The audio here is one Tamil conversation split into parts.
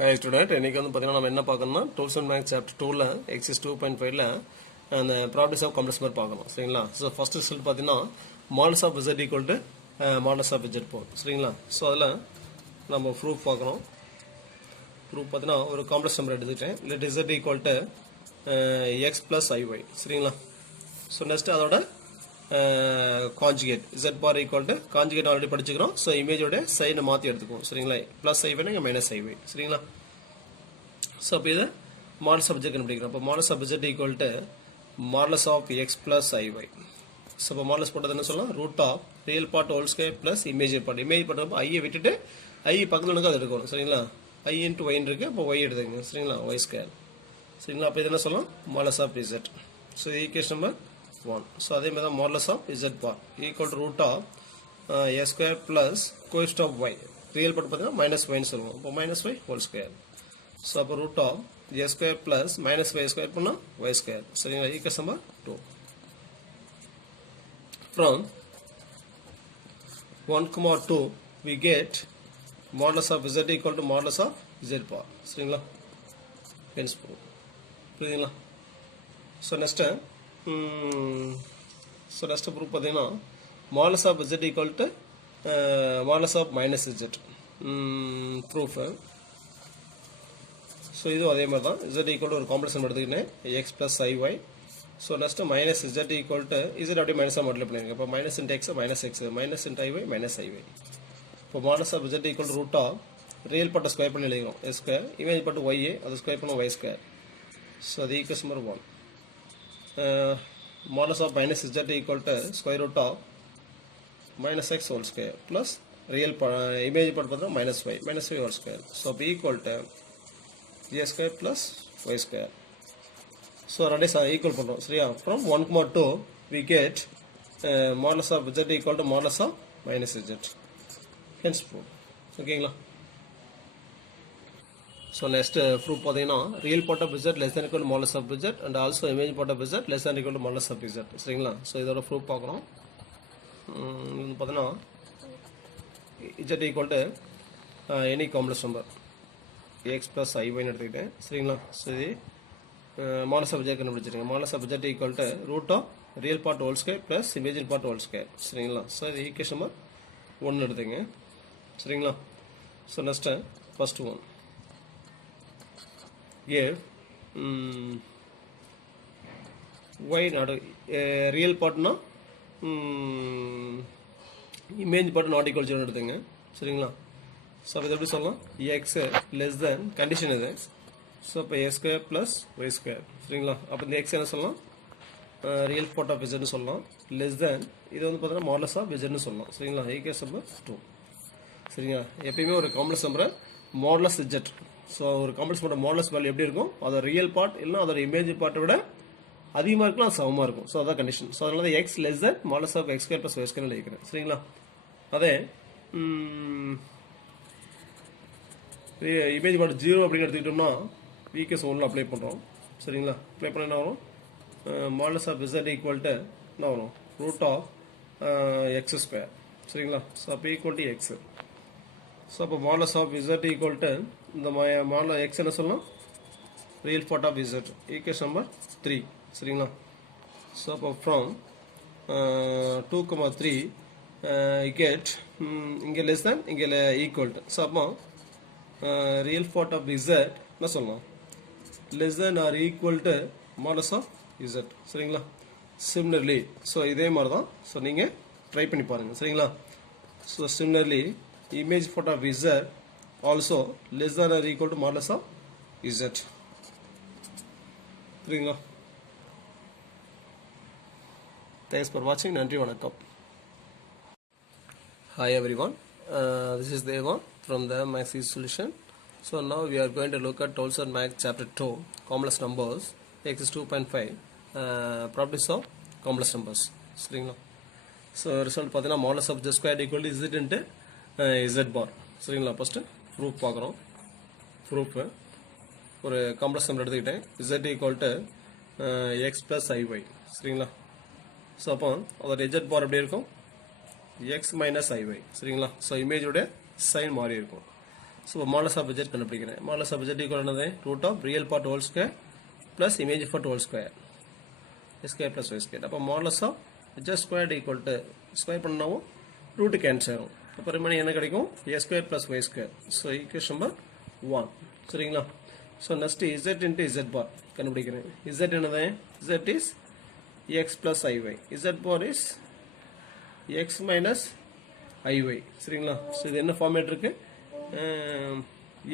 Hi student, இன்னைக்கு வந்து பாத்தீங்கன்னா நம்ம என்ன பார்க்கணும்னா Tools and Maths chapter 2ல exercise 2.5ல அந்த properties of complex number பார்க்கணும் சரிங்களா. சோ ஃபர்ஸ்ட் ரிசல்ட் பாத்தீங்கன்னா modulus of z equal to modulus of z போகும் சரிங்களா. சோ அதுல நம்ம ப்ரூஃப் பார்க்கணும். ப்ரூஃப் பாத்தீங்கன்னா ஒரு காம்ப்ளெக்ஸ் நம்பர் எடுத்துட்டேன். let z equal to x plus iy சரிங்களா. சோ நெக்ஸ்ட் அதோட conjugate z bar equal to conjugate already படிச்சுக்கிறோம். சோ இமேஜோட சைனை மாத்தி எடுத்துக்குவோம் சரிங்களா. பிளஸ் iy னா மைனஸ் iy சரிங்களா. சோ அப்ப இது மாடுலஸ் ஆஃப் z கண்டுபிடிக்கிறோம். அப்ப modulus of z equal to modulus of x plus iy. So அப்ப மாடுலஸ் போட்டது என்ன சொல்லலாம், root of real part whole square plus image part. Image part i விட்டுட்டு i பக்கத்துல இருக்கு அது எடுக்கணும் சரிங்களா. i into y இருக்கு. அப்ப y எடுத்துக்கங்க சரிங்களா. y ஸ்கொயர் சரிங்களா. அப்ப இது என்ன சொல்லலாம், modulus of z. So equation number 1. So அதே மாதிரி தான் modulus of z bar equal to root of a square plus coefficient of y. Real part பார்த்தீங்கன்னா மைனஸ் y ன்னு சொல்லுவோம். அப்போ minus y whole square. So அப்போ root of a square plus minus y square பண்ணால் y ஸ்கொயர் சரிங்களா. Equation number 2. From 1,2 we get modulus of z equal to modulus of z bar சரிங்களா. ஹென்ஸ் புரியுதுங்களா. So next so next proof பாத்தீங்கன்னா modulus of z equal to modulus of minus z proof. so இது அதே மாதிரி தான் z equal to ஒரு காம்ப்ளெக்ஸ் நம்பர் எடுத்துக்கிட்டேன் x plus iy. so next minus z equal to z அப்படியே மைனஸா மல்டிப்ளை பண்ணிருங்க. அப்ப minus into x minus x minus into iy minus iy. இப்போ modulus of z equal to root of real part square பண்ணி எழுதிக்கிறோம் s square, image part y அது ஸ்கொயர் பண்ணோம் y ஸ்கொயர். so அது equation number 1. modulus of minus z equal to square root of minus x whole square plus real image part பார்த்தா minus y whole square. so be equal to a square plus y square. so ரெண்டே ஈக்குவல் பண்றோம் சரியா. from 1,2 we get modulus of z equal to modulus of minus z. hence proof. ஓகேங்களா. so next proof பாத்தீங்கன்னா real part of z less than equal to modulus of z and also image part of z less than equal to modulus of z சரிங்களா. so இதோட proof பார்க்கறோம். இது பாத்தீங்கன்னா z equal to any complex number x plus iy ன்னு எடுத்துக்கிட்டேன் சரிங்களா. so இது modulus of z கண்டுபிடிச்சிருங்க. modulus of z equal to root of real part whole square plus imagine part whole square சரிங்களா. so இது ஈக்குவேஷன் நம்பர் 1 எடுத்துங்க சரிங்களா. so next first one if y not real part na image part not equal to எடுத்துங்க சரிங்களா. சோ இத எப்படி சொல்லலாம், x less than condition இது. சோ அப்ப a square plus y square சரிங்களா. அப்ப இந்த x என்ன சொல்லலாம், real part of z ன்னு சொல்லலாம். less than இது வந்து பார்த்தா modulus of z ன்னு சொல்லலாம் சரிங்களா. ஈக்குவேஷன் நம்பர் 2 சரிங்களா. எப்பவுமே ஒரு காம்ப்ளெக்ஸ் நம்பரை modulus z. ஸோ ஒரு காம்ப்ளெக்ஸ் நம்பரோட மாடுலஸ் வேல்யூ எப்படி இருக்கும், அதோட ரியல் பார்ட் இல்லைனா அதோட இமேஜ் பார்ட்டை விட அதிகமாக இருக்கலாம், அது சமமாக இருக்கும். ஸோ அதான் கண்டிஷன். ஸோ அதனால தான் x less than modulus of x square plus y square எழுதிக்கிறேன் சரிங்களா. அதே இமேஜ் பார்ட் 0 அப்படின்னு எடுத்துக்கிட்டோம்னா வீக்கஸ் 1 அப்ளை பண்ணுறோம் சரிங்களா. அப்ளை பண்ண என்ன வரும், modulus of z equal to என்ன வரும், ரூட் ஆஃப் எக்ஸ் ஸ்கொயர் சரிங்களா. ஸோ அப்போ ஈக்குவல் டு எக்ஸ். ஸோ அப்போ modulus of z equal to இந்த மாடல் x என்ன சொல்லலாம், real part of z. Equation number 3 சரிங்களா. ஸோ அப்போ ஃப்ரம் 2,3 கெட் இங்கே லெஸ் தேன் இங்கே ஈக்குவல் டு. ஸோ அப்போ ரியல் பார்ட் ஆஃப் z என்ன சொல்லலாம், less than or equal to modulus of z சரிங்களா. சிமிலர்லி ஸோ இதே மாதிரி தான். ஸோ நீங்கள் ட்ரை பண்ணி பாருங்கள் சரிங்களா. So similarly image part of z also less than or equal to modulus of z புரியுங்களா. thanks for watching. நன்றி வணக்கம். hi everyone, this is Devan from the Maths solution. so now we are going to look at Tools and Maths chapter 2 complex numbers exercise 2.5 properties of complex numbers சரிங்களா. so result பார்த்தீங்கன்னா modulus of z squared equal to z into z bar சரிங்களா. ஃபர்ஸ்ட் ப்ரூஃப் பார்க்குறோம். ப்ரூஃப் ஒரு காம்ப்ளெக்ஸ் நம்பர் எடுத்துக்கிட்டேன் z equal to x plus iy சரிங்களா. ஸோ அப்போ அதோட z பார் எப்படி இருக்கும், x மைனஸ் iy சரிங்களா. ஸோ இமேஜோட சைன் மாறி இருக்கும். ஸோ மாடலஸ் ஆஃப் z கண்டுபிடிக்கிறேன். மாடலஸ் ஆஃப் z ஈக்குவல் என்னது root of real part whole square plus image part whole square square plus y square. அப்போ modulus of z square equal to square பண்ணாவும் ரூட்டு கேன்சல் ஆகும். அப்போ ரிமைனிங் என்ன கிடைக்கும் a square plus y square. So equation number 1 சரிங்களா. So next z into z bar கண்டுபிடிக்கிறேன். z என்னது z is x plus iy. z bar is x minus iy சரிங்களா. ஸோ இது என்ன ஃபார்மேட் இருக்கு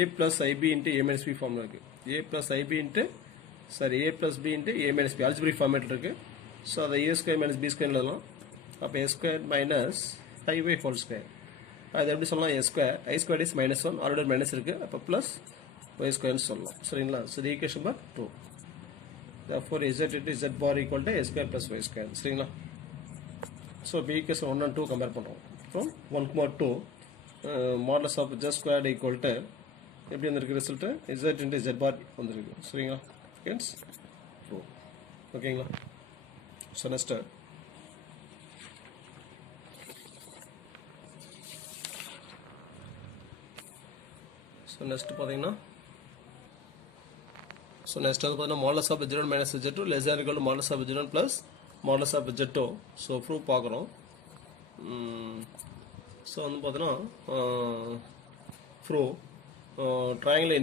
a plus ib into a minus b formula இருக்கு. a plus ib into a plus b into a minus b algebraic format இருக்கு. ஸோ அதை a square minus b square எழுதலாம். அப்போ a square minus iy whole square. அது எப்படி சொல்லலாம் a square i square is minus 1 already minus இருக்கு. அப்போ ப்ளஸ் y ஸ்கொயர்னு சொல்லலாம் சரிங்களா. ஸோ இது equation number 2. Therefore z into z bar equal to a square plus y square சரிங்களா. ஸோ இப்போ ஈக்குவேஷன் 1 and 2 கம்பேர் பண்ணுறோம். So 1,2 modulus of z square equal to எப்படி வந்திருக்கு result z into z bar வந்திருக்கு சரிங்களா. ஹென்ஸ் ட்ரூ ஓகேங்களா. ஸோ நெக்ஸ்ட்டு பார்த்தீங்கன்னா ஸோ நெக்ஸ்ட் வந்து பார்த்தீங்கன்னா modulus of z1 minus z2 less than equal to modulus of z1 plus modulus of z2. So prove பார்க்குறோம். ஸோ வந்து பார்த்தீங்கன்னா ப்ரூவ் ட்ரையாங்கிள்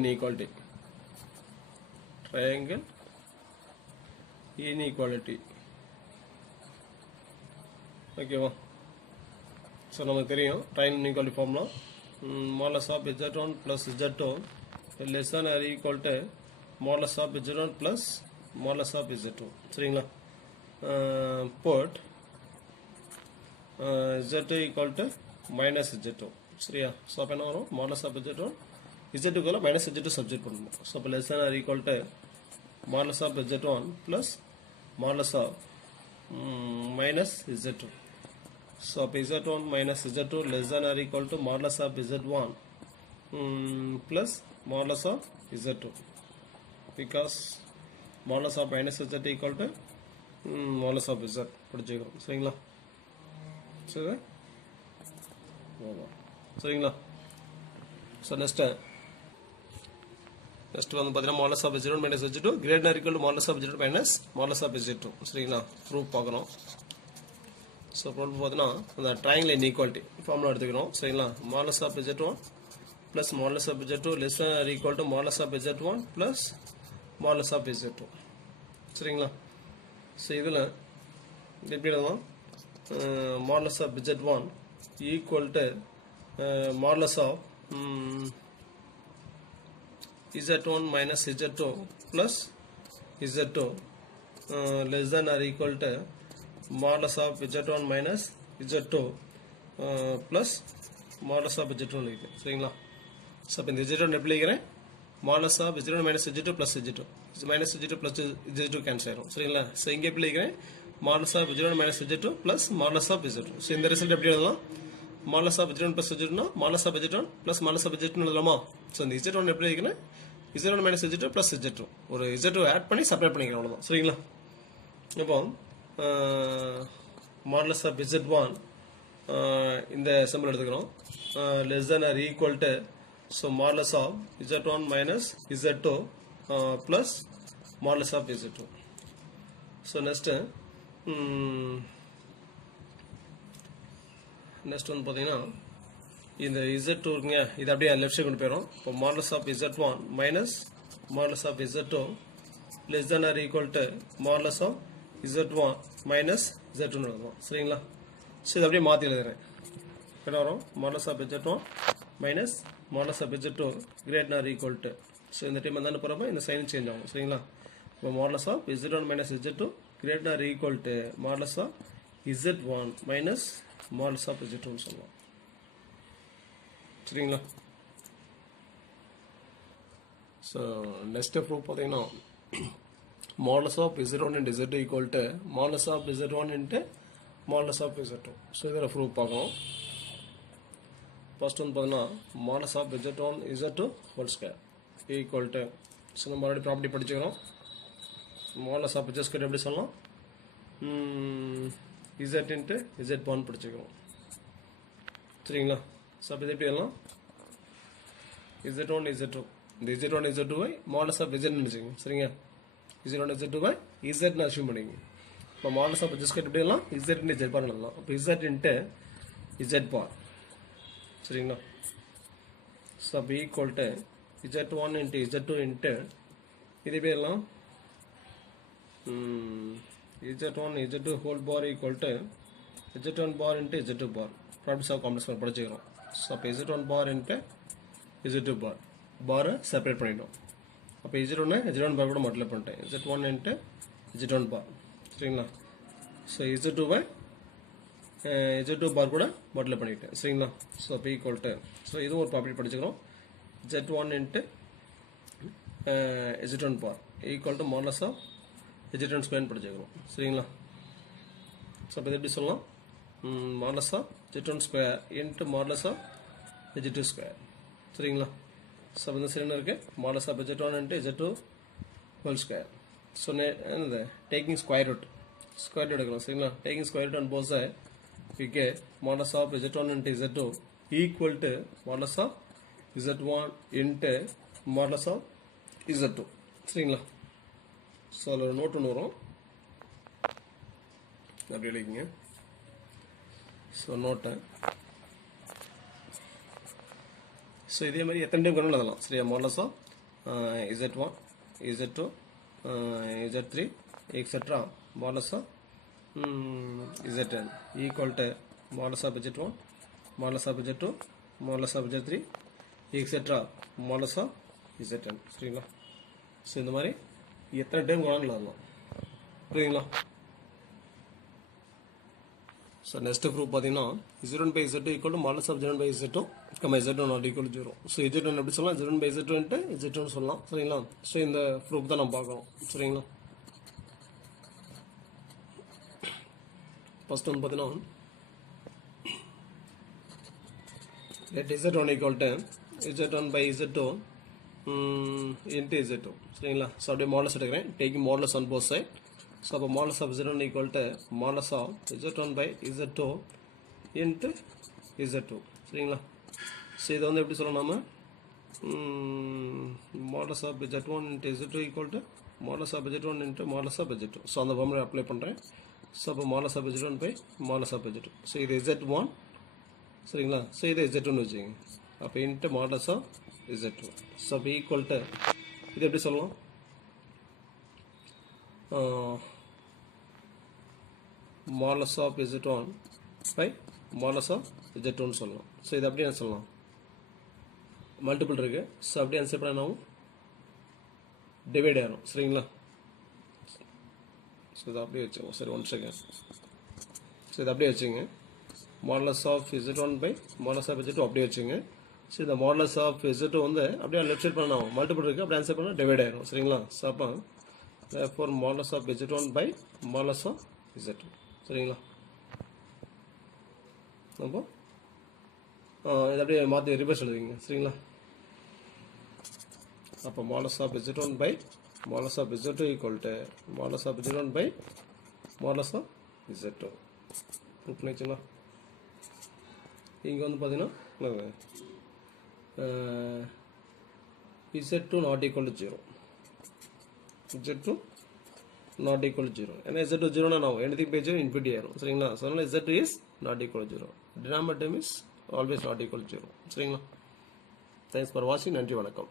இன்இக்வாலிட்டி ஓகேவா. ஸோ நமக்கு தெரியும் triangle inequality formula modulus of z1 plus z2 less than or equal to modulus of z1 plus modulus of z2 சரிங்களா. put z2 equal to minus z2 சரியா. ஸோ அப்போ என்ன வரும் modulus of z1 z2 minus z2 subject பண்ணணும். ஸோ அப்போ less than or equal to modulus of z1 plus modulus of minus z2. So அப்போ z1 minus z2 less than or equal to modulus of z1 plus modulus of z2 because modulus of minus z equal to modulus of z படிச்சுக்கிறோம் சரிங்களா. சரிங்களா. ஸோ நெக்ஸ்ட் வந்து பார்த்தீங்கன்னா modulus of z1 minus z2 greater than or equal to modulus of z2 minus modulus of z2 சரிங்களா. ப்ரூஃப் பார்க்குறோம். ஸோ ப்ரூஃப் பார்த்தீங்கன்னா அந்த ட்ரையாங்கிள் இன்இக்வாலிட்டி ஃபார்முலா எடுத்துக்கிறோம் சரிங்களா. modulus of z1 plus modulus of z2 less than or equal to modulus of z1 plus modulus of z2 சரிங்களா. ஸோ இதில் எப்படி எழுதலாம் modulus of z1 equal to modulus of z1 minus z2 plus z2 less than or equal to modulus of z1 minus z2 plus modulus of z2 இருக்குது சரிங்களா. ஸோ இப்போ இந்த z1 எப்படி எழுதிக்கிறேன் modulus of z1 minus z2 plus z2 minus z2 plus z2 cancel ஆயிரும் சரிங்களா. ஸோ இங்கே எப்படி எழுதிக்கிறேன் modulus of z1 minus z2 plus modulus of z2. So இந்த ரிசல்ட் எப்படி எழுதலாம் modulus of z1 plus z2 modulus of z1 plus modulus of z2 எழுதலாமா. ஸோ இந்த z1 எப்படி எழுதிக்கிறேன் z1 minus z2 plus z2 ஒரு z2 ஆட் பண்ணி செப்பரேட் பண்ணிக்கிறேன் அவ்வளோதான் சரிங்களா. இப்போ modulus of z1 இந்த சிம்பிள் எடுத்துக்கிறோம் less than or equal to so modulus of z1 minus z2 plus modulus of z2. so next வந்து பார்த்தீங்கன்னா இந்த z2 இருக்குங்க இது அப்படியே லெஃப்ட் சைடு கொண்டு போயிடும். இப்போ modulus of z1 minus modulus of z2 less than or equal to modulus of z1 minus z2 எழுதுவோம் சரிங்களா. ஸோ இது அப்படியே மாற்றி எழுதுறேன் என்ன வரும் modulus of z1 minus modulus of z2 greater than or equal to. So இந்த டைம் வந்து போகிறப்ப இந்த சைன் சேஞ்ச் ஆகும் சரிங்களா. இப்போ modulus of z1 minus z2 greater than or equal to modulus of z1 minus modulus of z2 சொல்லலாம் சரிங்களா. ஸோ நெக்ஸ்ட் ப்ரூஃப் பார்த்தீங்கன்னா modulus of z1 into z2 equal to modulus of z1 into modulus of z2. So இதில் ப்ரூஃப் பார்க்கணும். ஃபர்ஸ்ட் வந்து பார்த்தீங்கன்னா modulus of z1 z2 whole square equal to so நம்ம ஆல்ரெடி ப்ராப்பர்ட்டி படிச்சுக்கிறோம். modulus of z square எப்படி சொல்லலாம் z into z1 படிச்சுக்கிறோம் சரிங்களா. ஸோ அப்போ இது எப்படி எல்லாம் Z1 Z2 இந்த Z1 Z2 modulus of Z நினைச்சுங்க சரிங்க Z1 Z2 Z அசியூம் பண்ணிங்க இப்போ மாடலஸ் ஆஃப் Z ஸ்கொயர் எப்படி எல்லாம் Z இன்ட்டு Z பார் எழுதலாம் அப்போ Z இன்ட்டு Z பார் சரிங்களா ஸோ அப்போ equal to Z1 into Z2 into இது எப்படி எல்லாம் Z1 Z2 whole bar equal to Z1 bar into Z2 bar products of complex bar படிச்சுக்கிறோம் ஸோ அப்போ Z1 bar into Z2 bar பாரை செப்பரேட் பண்ணிட்டோம் அப்போ Z1 bar கூட மல்டிப்ளை பண்ணிட்டேன் Z1 into Z1 bar சரிங்களா ஸோ Z2 bar கூட மல்டிப்ளை பண்ணிட்டேன் சரிங்களா ஸோ அப்போ ஈக்குவல் டு ஸோ இதுவும் ஒரு ப்ராப்பர்ட்டி படிச்சுக்கிறோம் Z1 into Z1 bar equal to modulus of Z1 square படிச்சுக்கிறோம் சரிங்களா ஸோ அப்போ இது எப்படி சொல்லலாம் modulus of Z1 square into modulus of Z2 square சரிங்களா ஸோ அப்போ இந்த சைடு என்ன இருக்குது modulus of Z1 into Z2 whole square so என்னது டேக்கிங் ஸ்கொயர் ரூட் எடுக்கலாம் சரிங்களா taking square root and pose we get modulus of Z1 into Z2 equal to modulus of Z1 into modulus of Z2 சரிங்களா ஸோ அதில் நோட் ஒன்று வரும் அப்படி எழுதிங்க ஸோ நோட்டை ஸோ இதே மாதிரி எத்தனை டைம் கணக்கு எழுதலாம் சரியா modulus of Z1 Z2 Z3 etcetera modulus of Zn equal to modulus of Z1 modulus of Z2 modulus of Z3 etcetera modulus of Zn சரிங்களா ஸோ இந்த மாதிரி எத்தனை டைம் கணக்கு எழுதலாம் புரியுதுங்களா ஸோ நெக்ஸ்ட் ப்ரூஃப் பார்த்தீங்கன்னா Z1 by Z2 equal to modulus of Z1 by Z2 Z1 not equal to 0 so Z1 எப்படி சொல்லலாம் Z1 by Z2 into Z1 சொல்லலாம் சரிங்களா ஸோ இந்த ப்ரூஃப் தான் நம்ம பார்க்குறோம் சரிங்களா ஃபர்ஸ்ட் ஒன்று பார்த்தீங்கன்னா let Z1 equal to Z1 by Z2 into Z2 சரிங்களா ஸோ அப்படியே மாடலஸ் எடுக்கிறேன் taking modulus on both side so அப்போ modulus of Z1 equal to modulus of Z1 by Z2 into Z2 சரிங்களா ஸோ இதை வந்து எப்படி சொல்லலாம் நாம modulus of Z1 into Z2 equal to modulus of Z1 into modulus of Z2 so அந்த ஃபார்முலா அப்ளை பண்ணுறேன் ஸோ அப்போ modulus of Z1 by modulus of Z2 so இது Z1 சரிங்களா ஸோ இது Z2 வச்சுங்க அப்போ into modulus of Z2 so அப்போ ஈக்குவல் டு இது எப்படி சொல்லலாம் modulus of Z1 by modulus of Z2 சொல்லலாம் ஸோ இது அப்படியே சொல்லலாம் மல்டிபிள் இருக்கு ஸோ அப்படியே ஆன்சர் பண்ண ஆகும் டிவைட் ஆகும் சரிங்களா ஸோ இதை அப்படியே வச்சுக்கோங்க சரி 1 செகண்ட் ஸோ இதை அப்படியே வச்சுங்க modulus of Z1 by modulus of Z2 அப்படியே வச்சுங்க ஸோ இந்த மாடலஸ் ஆஃப் Z2 வந்து அப்படியே லெஃப்ட் சைட் பண்ண ஆகும் மல்டிபிள் இருக்குது அப்படியே ஆன்சர் பண்ணால் டிவைட் ஆயிரும் சரிங்களா ஸோ அப்போ therefore modulus of Z1 by modulus of Z2 சரிங்களா அப்போ இதை அப்படியே மாற்றி ரிவர்ஸ் எழுதுவீங்க சரிங்களா அப்போ modulus of Z1 by modulus of Z2 equal to modulus of Z1 by modulus of Z2 proof பண்ணிச்சுங்களா இங்கே வந்து பார்த்தீங்கன்னா Z2 not equal to 0 Z2 not equal to 0 and Z2 0 now anything by 0 infinity arrow சரிங்களா so Z2 is not equal to 0 denominator is always not equal to 0 சரிங்களா thanks for watching நன்றி வணக்கம்